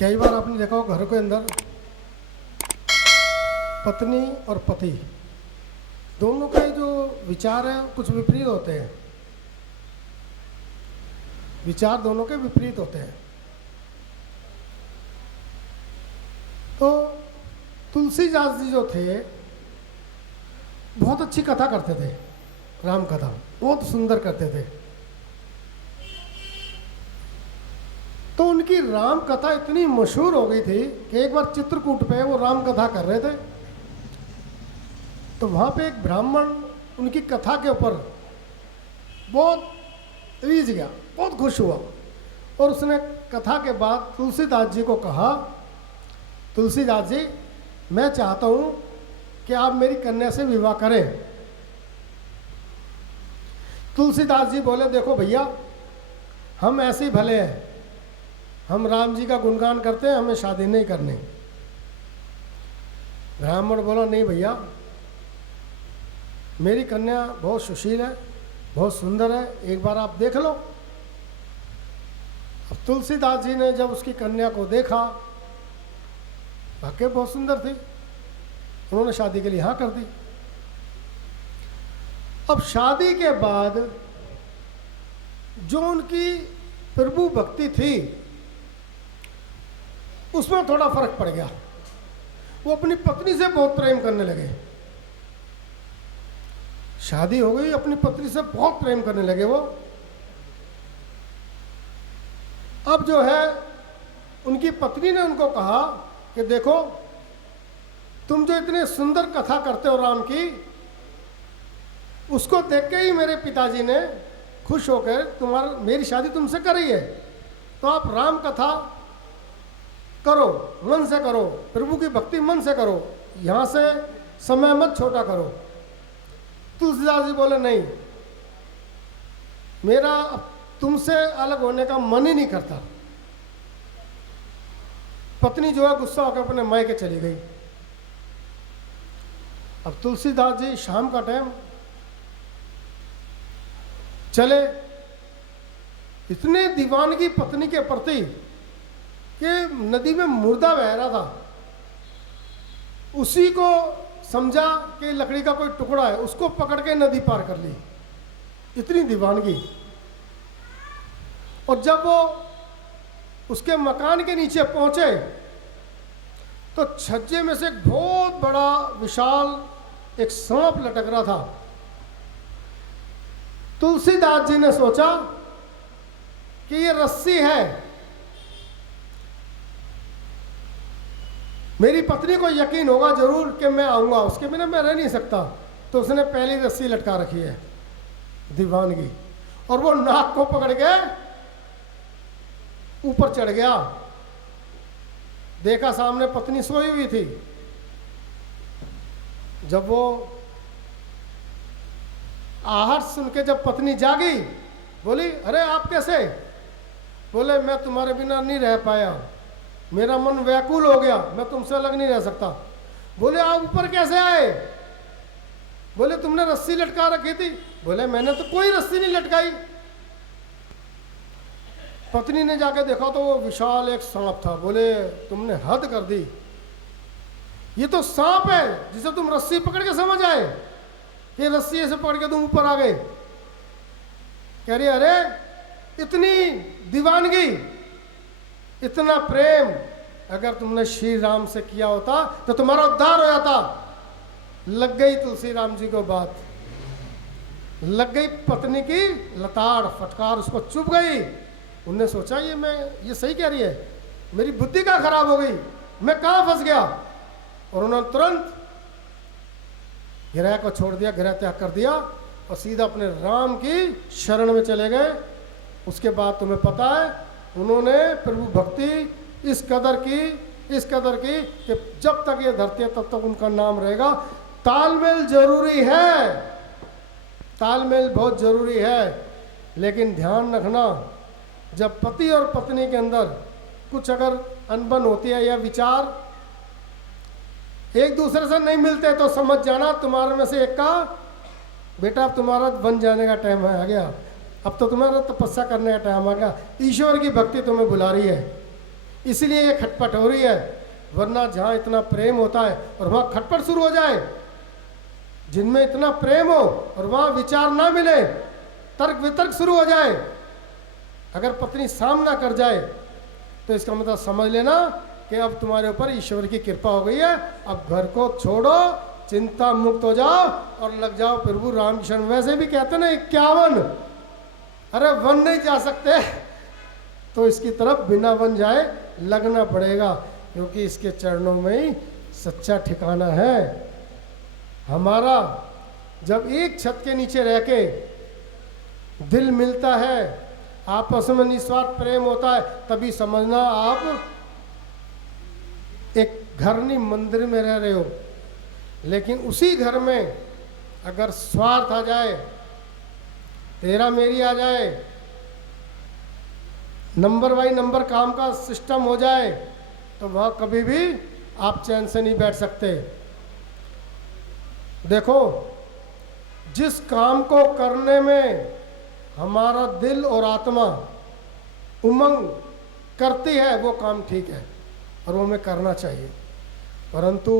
कई बार आपने देखा हो घर के अंदर पत्नी और पति दोनों के जो विचार हैं कुछ विपरीत होते हैं। विचार दोनों के विपरीत होते हैं। तो तुलसीदास जी जो थे बहुत अच्छी कथा करते थे, राम कथा बहुत सुंदर करते थे। तो उनकी राम कथा इतनी मशहूर हो गई थी कि एक बार चित्रकूट पे वो राम कथा कर रहे थे, तो वहाँ पे एक ब्राह्मण उनकी कथा के ऊपर बहुत रीझ गया, बहुत खुश हुआ और उसने कथा के बाद तुलसीदास जी को कहा, तुलसीदास जी मैं चाहता हूँ कि आप मेरी कन्या से विवाह करें। तुलसीदास जी बोले देखो भैया, हम ऐसे ही भले हैं, हम राम जी का गुणगान करते हैं, हमें शादी नहीं करनी। ब्राह्मण बोला नहीं भैया, मेरी कन्या बहुत सुशील है, बहुत सुंदर है, एक बार आप देख लो। अब तुलसीदास जी ने जब उसकी कन्या को देखा, वाकई बहुत सुंदर थी, उन्होंने शादी के लिए हाँ कर दी। अब शादी के बाद जो उनकी प्रभु भक्ति थी उसमें थोड़ा फर्क पड़ गया। वो अपनी पत्नी से बहुत प्रेम करने लगे। शादी हो गई, अपनी पत्नी से बहुत प्रेम करने लगे वो। अब जो है उनकी पत्नी ने उनको कहा कि देखो, तुम जो इतने सुंदर कथा करते हो राम की, उसको देख के ही मेरे पिताजी ने खुश होकर मेरी शादी तुमसे करी है, तो आप राम कथा करो, मन से करो, प्रभु की भक्ति मन से करो, यहाँ से समय मत छोटा करो। तुलसीदास जी बोले नहीं, मेरा तुमसे अलग होने का मन ही नहीं करता। पत्नी जो है गुस्सा होकर अपने मायके चली गई। अब तुलसीदास जी शाम का टाइम चले, इतने दीवानगी पत्नी के प्रति कि नदी में मुर्दा बह रहा था, उसी को समझा कि लकड़ी का कोई टुकड़ा है, उसको पकड़ के नदी पार कर ली, इतनी दीवानगी। और जब वो उसके मकान के नीचे पहुंचे तो छज्जे में से एक बहुत बड़ा विशाल एक सांप लटक रहा था। तुलसीदास जी ने सोचा कि ये रस्सी है, मेरी पत्नी को यकीन होगा जरूर कि मैं आऊंगा, उसके बिना मैं रह नहीं सकता। तो उसने पहली रस्सी लटका रखी है, दीवानगी, और वो नाक को पकड़ के ऊपर चढ़ गया। देखा सामने पत्नी सोई हुई थी। जब वो आहट सुन के जब पत्नी जागी, बोली अरे आप कैसे? बोले मैं तुम्हारे बिना नहीं रह पाया, मेरा मन व्याकुल हो गया, मैं तुमसे अलग नहीं रह सकता। बोले आप ऊपर कैसे आए? बोले तुमने रस्सी लटका रखी थी। बोले मैंने तो कोई रस्सी नहीं लटकाई। पत्नी ने जाके देखा तो वो विशाल एक सांप था। बोले तुमने हद कर दी, ये तो सांप है जिसे तुम रस्सी पकड़ के समझ आए कि रस्सी ऐसे पकड़ के तुम ऊपर आ गए। कह रही अरे इतनी दीवानगी, इतना प्रेम अगर तुमने श्री राम से किया होता तो तुम्हारा उद्धार हो जाता। लग गई तुलसी राम जी को बात, लग गई पत्नी की लताड़, फटकार उसको चुभ गई। उनने सोचा ये सही कह रही है, मेरी बुद्धि का खराब हो गई, मैं कहाँ फंस गया। और उन्होंने तुरंत गिरह को छोड़ दिया, गिरह त्याग कर दिया और सीधा अपने राम की शरण में चले गए। उसके बाद तुम्हें पता है उन्होंने प्रभु भक्ति इस कदर की कि जब तक ये धरती है तब तक उनका नाम रहेगा। तालमेल जरूरी है, तालमेल बहुत जरूरी है, लेकिन ध्यान रखना जब पति और पत्नी के अंदर कुछ अगर अनबन होती है या विचार एक दूसरे से नहीं मिलते तो समझ जाना तुम्हारे में से एक का बेटा अब तुम्हारा बन जाने का टाइम आ गया, अब तो तुम्हारा तपस्या करने का टाइम आ गया, ईश्वर की भक्ति तुम्हें बुला रही है। इसलिए ये खटपट हो रही है। वरना जहाँ इतना प्रेम होता है और वहाँ खटपट शुरू हो जाए, जिनमें इतना प्रेम हो और वहाँ विचार ना मिले, तर्क वितर्क शुरू हो जाए, अगर पत्नी सामना कर जाए तो इसका मतलब समझ लेना कि अब तुम्हारे ऊपर ईश्वर की कृपा हो गई है। अब घर को छोड़ो, चिंता मुक्त हो जाओ और लग जाओ प्रभु रामकृष्ण। वैसे भी कहते ना 51, अरे वन नहीं जा सकते तो इसकी तरफ बिना वन जाए लगना पड़ेगा, क्योंकि इसके चरणों में ही सच्चा ठिकाना है हमारा। जब एक छत के नीचे रह के दिल मिलता है, आपस में निस्वार्थ प्रेम होता है, तभी समझना आप एक घर नहीं मंदिर में रह रहे हो। लेकिन उसी घर में अगर स्वार्थ आ जाए, तेरा मेरी आ जाए, नंबर बाई नंबर काम का सिस्टम हो जाए, तो वहाँ कभी भी आप चैन से नहीं बैठ सकते। देखो, जिस काम को करने में हमारा दिल और आत्मा उमंग करती है वो काम ठीक है और वो हमें करना चाहिए। परंतु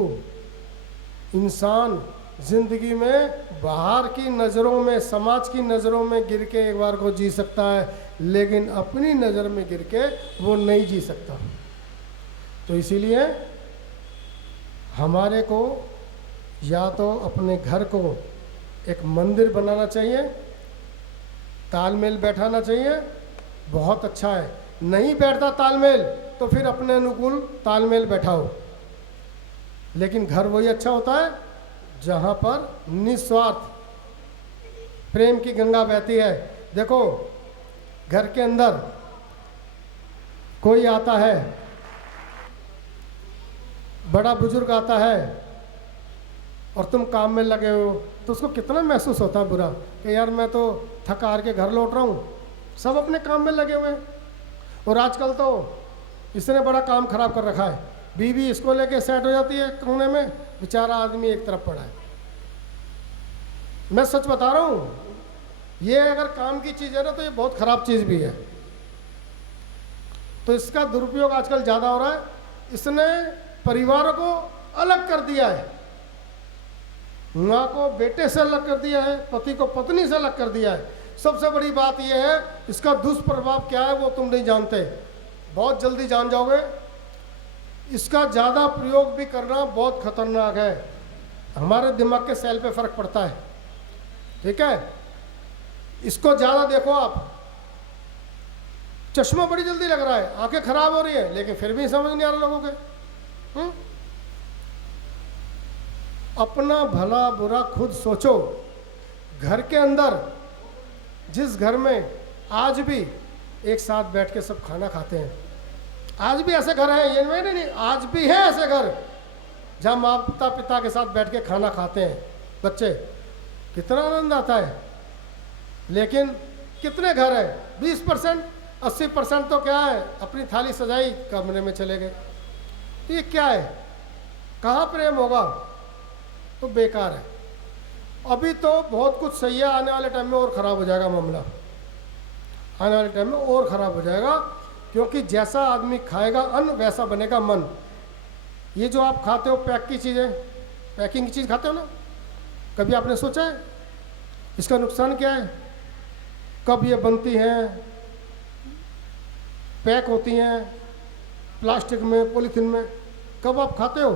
इंसान जिंदगी में बाहर की नज़रों में, समाज की नज़रों में गिर के एक बार को जी सकता है, लेकिन अपनी नज़र में गिर के वो नहीं जी सकता। तो इसीलिए हमारे को या तो अपने घर को एक मंदिर बनाना चाहिए, तालमेल बैठाना चाहिए। बहुत अच्छा है, नहीं बैठता तालमेल तो फिर अपने अनुकूल तालमेल बैठाओ। लेकिन घर वही अच्छा होता है जहाँ पर निस्वार्थ प्रेम की गंगा बहती है। देखो, घर के अंदर कोई आता है, बड़ा बुजुर्ग आता है और तुम काम में लगे हो, तो उसको कितना महसूस होता है बुरा कि यार मैं तो थक हार के घर लौट रहा हूँ, सब अपने काम में लगे हुए हैं। और आजकल तो इसने बड़ा काम खराब कर रखा है, बीवी इसको लेके सेट हो जाती है कोने में, बेचारा आदमी एक तरफ पड़ा है। मैं सच बता रहा हूँ, ये अगर काम की चीज़ है ना तो ये बहुत ख़राब चीज़ भी है। तो इसका दुरुपयोग आजकल ज़्यादा हो रहा है। इसने परिवारों को अलग कर दिया है, माँ को बेटे से अलग कर दिया है, पति को पत्नी से अलग कर दिया है। सबसे बड़ी बात यह है, इसका दुष्प्रभाव क्या है वो तुम नहीं जानते, बहुत जल्दी जान जाओगे। इसका ज़्यादा प्रयोग भी करना बहुत खतरनाक है, हमारे दिमाग के सेल पे फर्क पड़ता है। ठीक है, इसको ज़्यादा देखो आप, चश्मा बड़ी जल्दी लग रहा है, आंखें खराब हो रही है, लेकिन फिर भी समझ नहीं आ रहा लोगों के। अपना भला बुरा खुद सोचो। घर के अंदर, जिस घर में आज भी एक साथ बैठ के सब खाना खाते हैं, आज भी ऐसे घर हैं, ये नहीं, आज भी है ऐसे घर जहाँ माता पिता के साथ बैठ के खाना खाते हैं बच्चे, कितना आनंद आता है। लेकिन कितने घर है, 20%, 80% तो क्या है, अपनी थाली सजाई कमरे में चले गए। ये क्या है, कहाँ प्रेम होगा, तो बेकार है। अभी तो बहुत कुछ सही है, आने वाले टाइम में और ख़राब हो जाएगा मामला, आने वाले टाइम में और ख़राब हो जाएगा, क्योंकि जैसा आदमी खाएगा अन्न वैसा बनेगा मन। ये जो आप खाते हो पैक की चीज़ें, पैकिंग की चीज़ खाते हो ना, कभी आपने सोचा है इसका नुकसान क्या है? कब ये बनती हैं, पैक होती हैं प्लास्टिक में, पॉलीथीन में, कब आप खाते हो,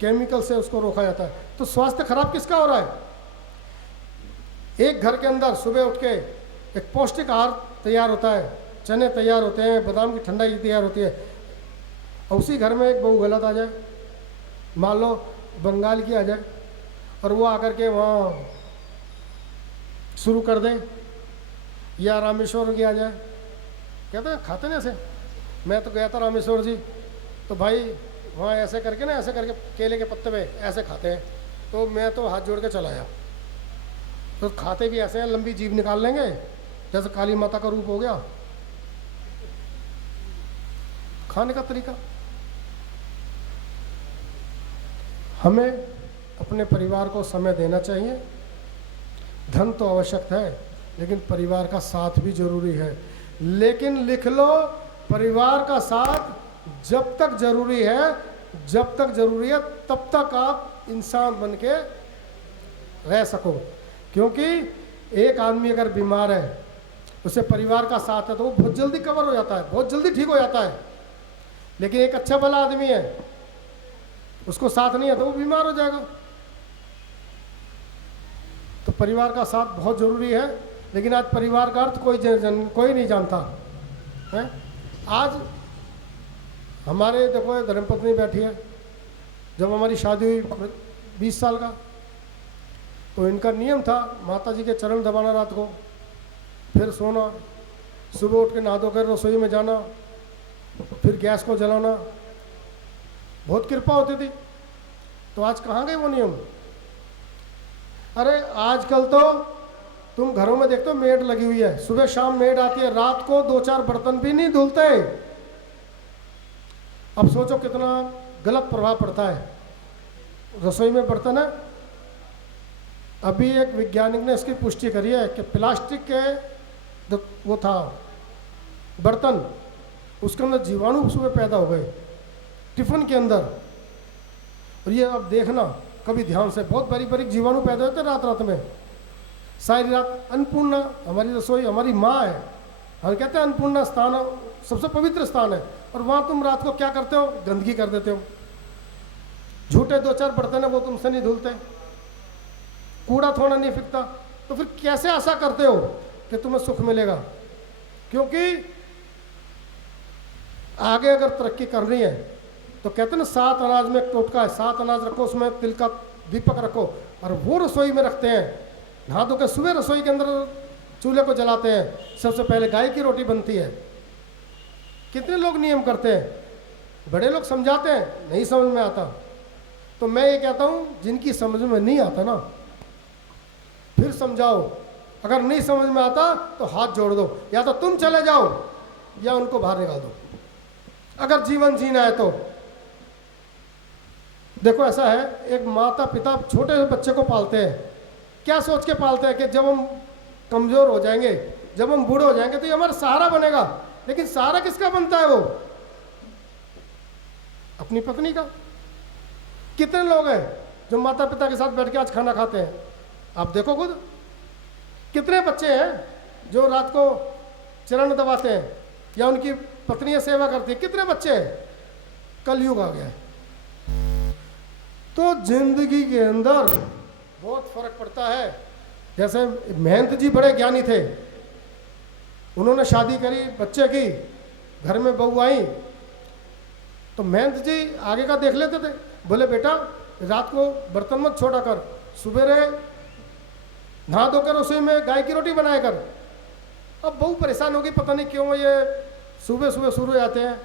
केमिकल से उसको रोका जाता है। तो स्वास्थ्य खराब किसका हो रहा है? एक घर के अंदर सुबह उठ के एक पौष्टिक आहार तैयार होता है, चने तैयार होते हैं, बादाम की ठंडाई तैयार होती है, और उसी घर में एक बहू गलत आ जाए, मान लो बंगाल की आ जाए, और वो आकर के वहाँ शुरू कर दे, या रामेश्वर की आ जाए, कहते हैं खाते ना ऐसे। मैं तो गया था रामेश्वर जी, तो भाई वहाँ ऐसे करके ना, ऐसे करके केले के पत्ते पे ऐसे खाते हैं, तो मैं तो हाथ जोड़ के चला आया। तो खाते भी ऐसे हैं, लंबी जीभ निकाल लेंगे जैसे काली माता का रूप हो गया खाने का तरीका। हमें अपने परिवार को समय देना चाहिए। धन तो आवश्यक है, लेकिन परिवार का साथ भी जरूरी है। लेकिन लिख लो, परिवार का साथ जब तक जरूरी है, जब तक जरूरी है तब तक आप इंसान बन के रह सको। क्योंकि एक आदमी अगर बीमार है, उसे परिवार का साथ है, तो वो बहुत जल्दी कवर हो जाता है, बहुत जल्दी ठीक हो जाता है। लेकिन एक अच्छा भला आदमी है, उसको साथ नहीं है, तो वो बीमार हो जाएगा। तो परिवार का साथ बहुत जरूरी है। लेकिन आज परिवार का अर्थ कोई नहीं जानता है। आज हमारे देखो धर्मपत्नी बैठी है, जब हमारी शादी हुई 20 साल का, तो इनका नियम था माता जी के चरण दबाना रात को, फिर सोना, सुबह उठ के नहा धोकर रसोई में जाना, फिर गैस को जलाना, बहुत कृपा होती थी। तो आज कहाँ गए वो नियम? अरे आजकल तो तुम घरों में देखते हो मेड लगी हुई है, सुबह शाम मेड आती है, रात को 2-4 बर्तन भी नहीं धुलते। अब सोचो कितना गलत प्रभाव पड़ता है। रसोई में बर्तन है, अभी एक वैज्ञानिक ने इसकी पुष्टि करी है कि प्लास्टिक के वो था बर्तन, उसके अंदर जीवाणु सुबह पैदा हो गए टिफिन के अंदर। और ये अब देखना कभी ध्यान से, बहुत बारीक बारीक जीवाणु पैदा होते हैं रात रात में, सारी रात। अन्नपूर्णा हमारी रसोई, हमारी माँ है, हम कहते हैं अन्नपूर्णा स्थान सबसे पवित्र स्थान है, और वहाँ तुम रात को क्या करते हो? गंदगी कर देते हो। झूठे 2-4 बर्तन है वो तुमसे नहीं धुलते, कूड़ा थोड़ा नहीं फेंकता, तो फिर कैसे आशा करते हो कि तुम्हें सुख मिलेगा? क्योंकि आगे अगर तरक्की करनी है तो कहते हैं ना 7 अनाज में एक टोटका है, 7 अनाज रखो, उसमें तिल का दीपक रखो, और वो रसोई में रखते हैं। नहा धो के सुबह रसोई के अंदर चूल्हे को जलाते हैं, सबसे पहले गाय की रोटी बनती है। कितने लोग नियम करते हैं, बड़े लोग समझाते हैं, नहीं समझ में आता। तो मैं ये कहता हूँ जिनकी समझ में नहीं आता ना, फिर समझाओ। अगर नहीं समझ में आता तो हाथ जोड़ दो, या तो तुम चले जाओ या उनको बाहर निकाल दो, अगर जीवन जीना है तो। देखो ऐसा है, एक माता पिता छोटे से बच्चे को पालते हैं, क्या सोच के पालते हैं कि जब हम कमजोर हो जाएंगे, जब हम बूढ़े हो जाएंगे तो ये हमारा सहारा बनेगा। लेकिन सहारा किसका बनता है? वो अपनी पत्नी का। कितने लोग हैं जो माता पिता के साथ बैठ के आज खाना खाते हैं? आप देखो खुद। कितने बच्चे हैं जो रात को चरण दबाते हैं या उनकी पत्नियां सेवा करती है? कितने बच्चे हैं? कलयुग आ गया है। तो जिंदगी के अंदर बहुत फर्क पड़ता है। जैसे महंत जी बड़े ज्ञानी थे, उन्होंने शादी करी, बच्चे की, घर में बहू आई, तो महंत जी आगे का देख लेते थे। बोले बेटा रात को बर्तन मत छोड़ा कर, सुबह नहा धोकर रसोई में गाय की रोटी बनाया कर। अब बहू परेशान होगी, पता नहीं क्यों ये सुबह सुबह शुरू हो जाते हैं।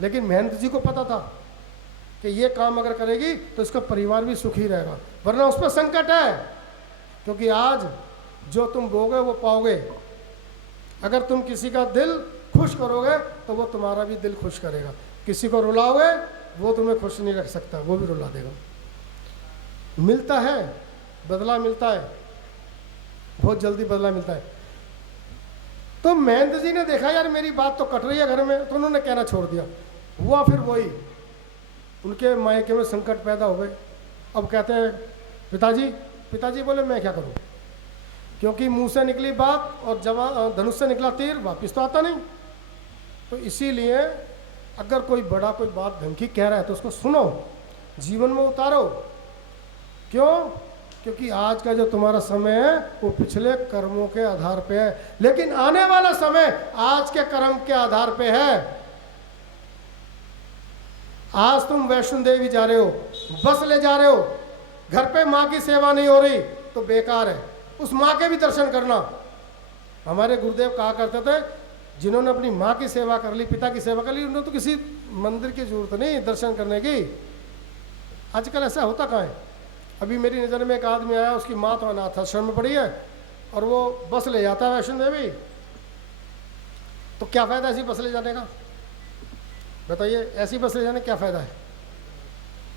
लेकिन महंत जी को पता था कि ये काम अगर करेगी तो इसका परिवार भी सुखी रहेगा, वरना उस पर संकट है। क्योंकि आज जो तुम बोगे वो पाओगे। अगर तुम किसी का दिल खुश करोगे तो वो तुम्हारा भी दिल खुश करेगा। किसी को रुलाओगे वो तुम्हें खुश नहीं रख सकता, वो भी रुला देगा। मिलता है, बदला मिलता है, बहुत जल्दी बदला मिलता है। तो महंत जी ने देखा यार मेरी बात तो कट रही है घर में, तो उन्होंने कहना छोड़ दिया। हुआ फिर वही, उनके मायके में संकट पैदा हो गए। अब कहते हैं पिताजी बोले मैं क्या करूं, क्योंकि मुंह से निकली बात और धनुष से निकला तीर वापिस तो आता नहीं। तो इसीलिए अगर कोई बड़ा कोई बात ढंग की कह रहा है तो उसको सुनो, जीवन में उतारो। क्यों? क्योंकि आज का जो तुम्हारा समय है वो पिछले कर्मों के आधार पे है, लेकिन आने वाला समय आज के कर्म के आधार पे है। आज तुम वैष्णो देवी जा रहे हो, बस ले जा रहे हो, घर पे माँ की सेवा नहीं हो रही तो बेकार है, उस माँ के भी दर्शन करना। हमारे गुरुदेव कहा करते थे जिन्होंने अपनी माँ की सेवा कर ली, पिता की सेवा कर ली, उन्हें तो किसी मंदिर की जरूरत नहीं दर्शन करने की। आजकल ऐसा होता कहाँ है? अभी मेरी नज़र में एक आदमी आया, उसकी माँ तो अनाथ आश्रम में पड़ी है और वो बस ले जाता है वैष्णो देवी। तो क्या फ़ायदा ऐसी बस ले जाने का? बताइए, ऐसी बस ले जाने क्या फ़ायदा है?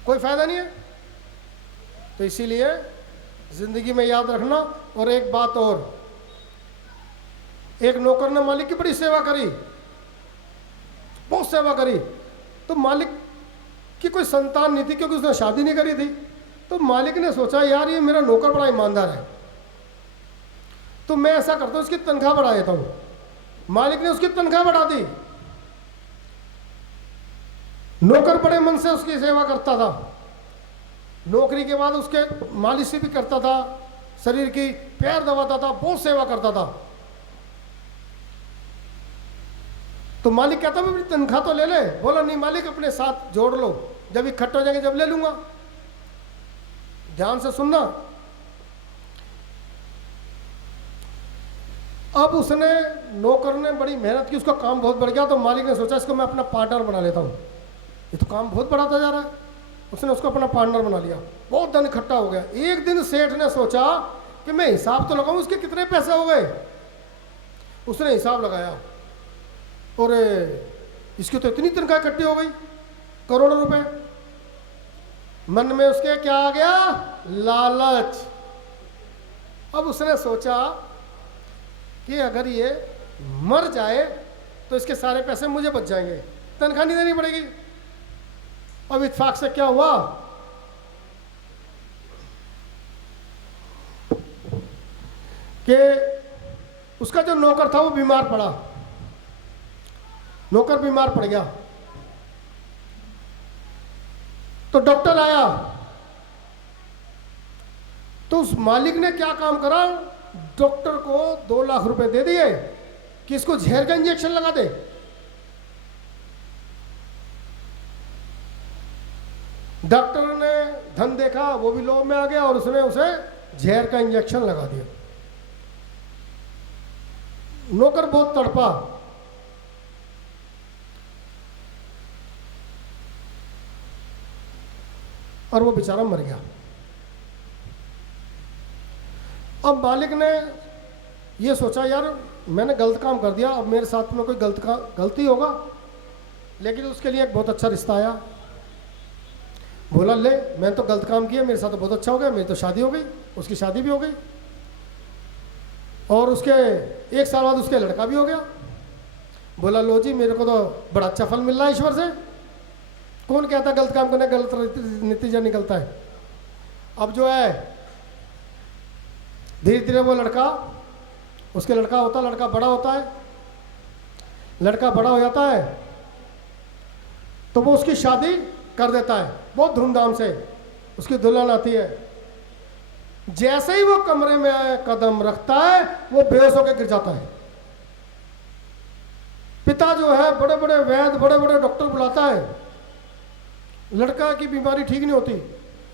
कोई फ़ायदा नहीं है। तो इसीलिए ज़िंदगी में याद रखना। और एक बात और, एक नौकर ने मालिक की बड़ी सेवा करी, बहुत सेवा करी, तो मालिक की कोई संतान नहीं थी क्योंकि उसने शादी नहीं करी थी। तो मालिक ने सोचा यार ये मेरा नौकर बड़ा ईमानदार है, तो मैं ऐसा करता हूँ उसकी तनख्वाह बढ़ा देता हूँ। मालिक ने उसकी तनख्वाह बढ़ा दी। नौकर बड़े मन से उसकी सेवा करता था। नौकरी के बाद उसके मालिश भी करता था, शरीर की पैर दबाता था, बहुत सेवा करता था। तो मालिक कहता मेरी तनख्वाह तो ले ले। बोला नहीं मालिक, अपने साथ जोड़ लो, जब इकट्ठे हो जाएंगे जब ले लूंगा। ध्यान से सुनना। अब उसने, नौकर ने बड़ी मेहनत की, उसका काम बहुत बढ़ गया। तो मालिक ने सोचा इसको मैं अपना पार्टनर बना लेता हूँ, ये तो काम बहुत बढ़ाता जा रहा है। उसने उसको अपना पार्टनर बना लिया। बहुत धन इकट्ठा हो गया। एक दिन सेठ ने सोचा कि मैं हिसाब तो लगाऊं उसके कितने पैसे हो गए। उसने हिसाब लगाया और इसकी तो इतनी तनख्वाह इकट्ठी हो गई, करोड़ों रुपए। मन में उसके क्या आ गया? लालच। अब उसने सोचा कि अगर ये मर जाए तो इसके सारे पैसे मुझे बच जाएंगे, तनख्वाह नहीं देनी पड़ेगी। अब इत्तेफाक से क्या हुआ कि उसका जो नौकर था वो बीमार पड़ा। नौकर बीमार पड़ गया तो डॉक्टर आया। तो उस मालिक ने क्या काम करा, डॉक्टर को 2 लाख रुपए दे दिए कि इसको जहर का इंजेक्शन लगा दे। डॉक्टर ने धन देखा, वो भी लोभ में आ गया और उसने उसे जहर का इंजेक्शन लगा दिया। नौकर बहुत तड़पा। और वो बेचारा मर गया। अब मालिक ने ये सोचा यार मैंने गलत काम कर दिया, अब मेरे साथ में कोई गलती होगा। लेकिन उसके लिए एक बहुत अच्छा रिश्ता आया। बोला ले, मैंने तो गलत काम किया, मेरे साथ तो बहुत अच्छा हो गया, मेरी तो शादी हो गई, उसकी शादी भी हो गई और उसके 1 साल बाद उसके लड़का भी हो गया। बोला लो जी, मेरे को तो बड़ा अच्छा फल मिल रहा है ईश्वर से। कौन कहता गलत काम करने गलत नतीजा निकलता है। अब जो है धीरे धीरे वो लड़का, उसके लड़का होता, लड़का बड़ा होता है। लड़का बड़ा हो जाता है तो वो उसकी शादी कर देता है बहुत धूमधाम से। उसकी दुल्हन आती है। जैसे ही वो कमरे में कदम रखता है वो बेहोश होकर गिर जाता है। पिता जो है बड़े बड़े वैद्य, बड़े बड़े डॉक्टर बुलाता है। लड़का की बीमारी ठीक नहीं होती,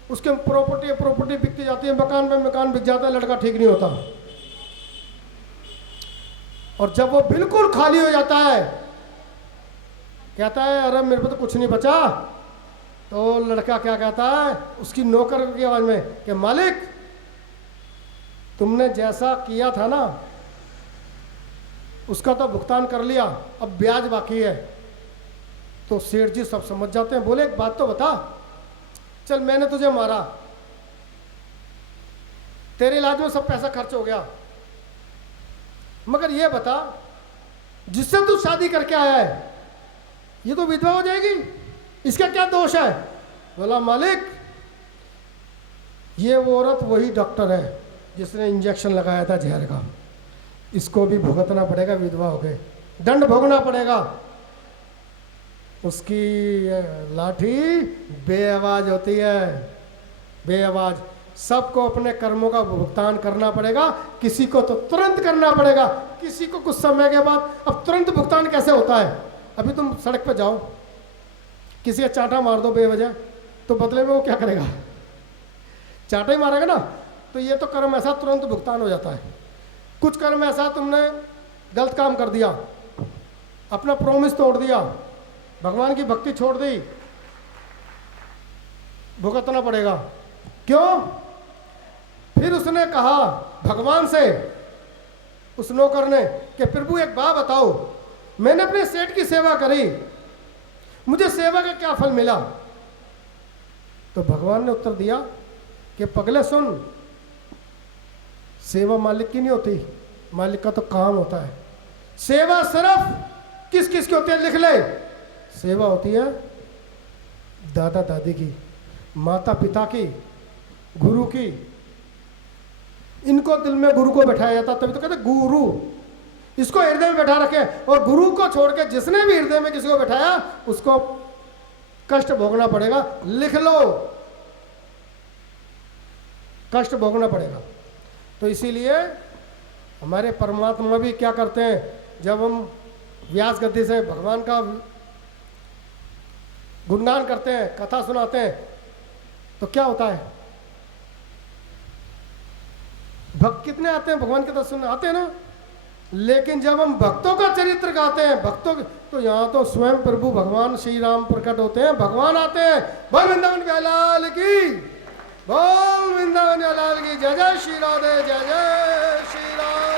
उसके प्रॉपर्टी बिकती जाती है, मकान में मकान बिक जाता है, लड़का ठीक नहीं होता। और जब वो बिल्कुल खाली हो जाता है, कहता है अरे मेरे पे तो कुछ नहीं बचा। तो लड़का क्या कहता है उसकी नौकर की आवाज में कि मालिक तुमने जैसा किया था ना उसका तो भुगतान कर लिया, अब ब्याज बाकी है। तो सेठ जी सब समझ जाते हैं। बोले एक बात तो बता, चल मैंने तुझे मारा, तेरे इलाज में सब पैसा खर्च हो गया, मगर ये बता जिससे तू शादी करके आया है ये तो विधवा हो जाएगी, इसका क्या दोष है। बोला मालिक ये वो औरत वही डॉक्टर है जिसने इंजेक्शन लगाया था जहर का, इसको भी भुगतना पड़ेगा, विधवा हो गए, दंड भोगना पड़ेगा। उसकी लाठी बेआवाज होती है, बेआवाज। सबको अपने कर्मों का भुगतान करना पड़ेगा, किसी को तो तुरंत करना पड़ेगा, किसी को कुछ समय के बाद। अब तुरंत भुगतान कैसे होता है? अभी तुम सड़क पे जाओ, किसी का चांटा मार दो बेवजह, तो बदले में वो क्या करेगा? चांटा ही मारेगा ना। तो ये तो कर्म ऐसा तुरंत भुगतान हो जाता है। कुछ कर्म ऐसा तुमने गलत काम कर दिया, अपना प्रॉमिस तोड़ दिया, भगवान की भक्ति छोड़ दी, भुगतना पड़ेगा। क्यों? फिर उसने कहा भगवान से, उस नौकर ने, कि प्रभु एक बात बताओ, मैंने अपने सेठ की सेवा करी, मुझे सेवा का क्या फल मिला? तो भगवान ने उत्तर दिया कि पगले सुन, सेवा मालिक की नहीं होती, मालिक का तो काम होता है। सेवा सिर्फ किस किस की होती है लिख ले। सेवा होती है दादा दादी की, माता पिता की, गुरु की, इनको दिल में गुरु को बैठाया जाता, तभी तो कहते गुरु। इसको हृदय में बैठा रखे, और गुरु को छोड़ के जिसने भी हृदय में किसी को बैठाया उसको कष्ट भोगना पड़ेगा। लिख लो, कष्ट भोगना पड़ेगा। तो इसीलिए हमारे परमात्मा भी क्या करते हैं, जब हम व्यास गद्दी से भगवान का गुणगान करते हैं, कथा सुनाते हैं, तो क्या होता है, भक्त कितने आते हैं भगवान के दर्शन आते हैं ना। लेकिन जब हम भक्तों का चरित्र गाते हैं, भक्तों तो यहाँ तो स्वयं प्रभु भगवान श्री राम प्रकट होते हैं, भगवान आते हैं। बोल वृंदावन बिहारी लाल की, बोल वृंदावन बिहारी लाल की, जय जय श्री राधे, जय जय श्री राम।